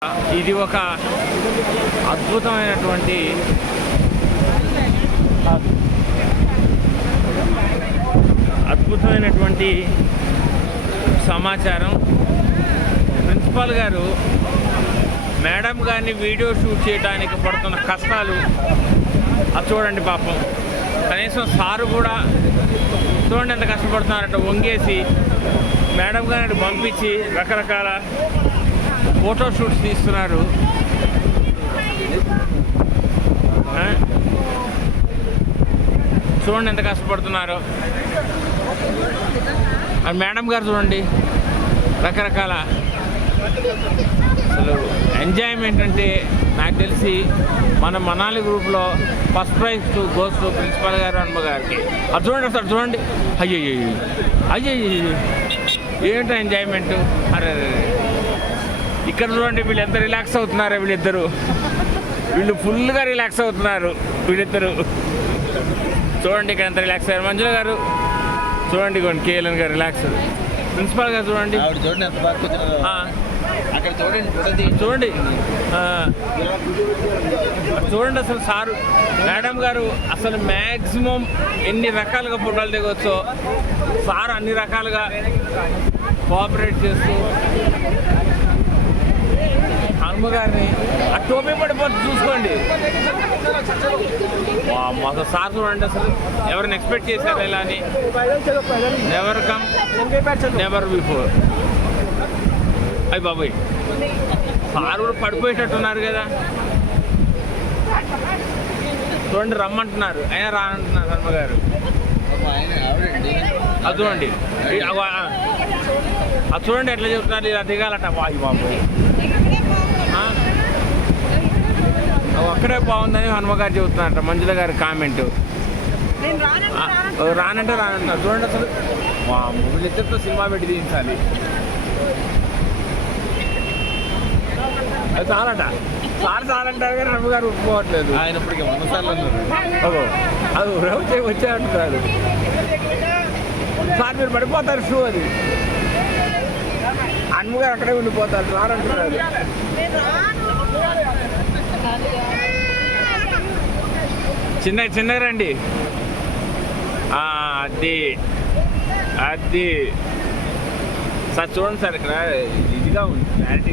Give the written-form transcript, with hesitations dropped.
ఇది ఒక అద్భుతమైనటువంటి సమాచారం. ప్రిన్సిపాల్ గారు మేడం గారిని వీడియో షూట్ చేయడానికి పడుతున్న కష్టాలు అది చూడండి. పాపం కనీసం సారు కూడా చూడండి ఎంత కష్టపడుతున్నారంట. వంగేసి మేడం గారిని పంపించి రకరకాల ఫోటో షూట్స్ తీస్తున్నారు. చూడండి ఎంత కష్టపడుతున్నారో. మేడం గారు చూడండి రకరకాల అసలు ఎంజాయ్మెంట్. అంటే నాకు తెలిసి మన మనాలి గ్రూప్లో first prize goes to principal గారు హనుమ గారికి. అది చూడండి సార్ చూడండి. అయ్యో అయ్యో ఏంటో ఎంజాయ్మెంట్. అరే ఇక్కడ చూడండి వీళ్ళు ఎంత రిలాక్స్ అవుతున్నారో. వీళ్ళు ఫుల్గా రిలాక్స్ అవుతున్నారు వీళ్ళిద్దరు. చూడండి ఇక్కడ ఎంత రిలాక్స్ అయ్యారు. మంజుల గారు చూడండి, కేఎల్ఎన్ గారు రిలాక్స్. ప్రిన్సిపాల్ గారు చూడండి చూడండి చూడండి అసలు సారు మేడం గారు అసలు మ్యాక్సిమం ఎన్ని రకాలుగా ఫోటోలు దిగొచ్చో సార్ అన్ని రకాలుగా కోఆపరేట్ చేస్తూ హనుమగారిని ఆ టోపీ పడిపోతుంది చూసుకోండి. అసలు సార్ చూడండి అసలు ఎవరిని ఎక్స్పెక్ట్ చేశారు ఇలా అని. Never come never before. అయ్యి బాబోయ్ సార్ కూడా పడిపోయేటట్టున్నారు కదా. చూడండి రమ్మంటున్నారు అయినా రానంటున్నారు హనుమగారు. అది చూడండి అది చూడండి ఎట్లా చెప్తున్నారు. ఇలా దిగాలట బాబు బాబు. అక్కడే బాగుందని హనుమగారు చెబుతున్నారట. మంజుల గారి కామెంట్. రానంటే రానంటున్నారు. చూడండి అసలు వీళ్ళిద్దరితో సినిమా పెట్టి తీయించాలి. అది చాలట చాలంటారు కానీ హనుమగారు ఒప్పుకోవట్లేదు. ఆయన ఇప్పటికీ 100 సార్లు అన్నారు. అది రవి వచ్చారంటున్నారు. సార్ మీరు పడిపోతారు షూ. అది హనుమగారు అక్కడే ఉండిపోతారు రానంటున్నారు. చిన్నగా రండి. అది సార్ చూడండి సార్ ఇక్కడ ఇదిగా ఉంది క్లారిటీ.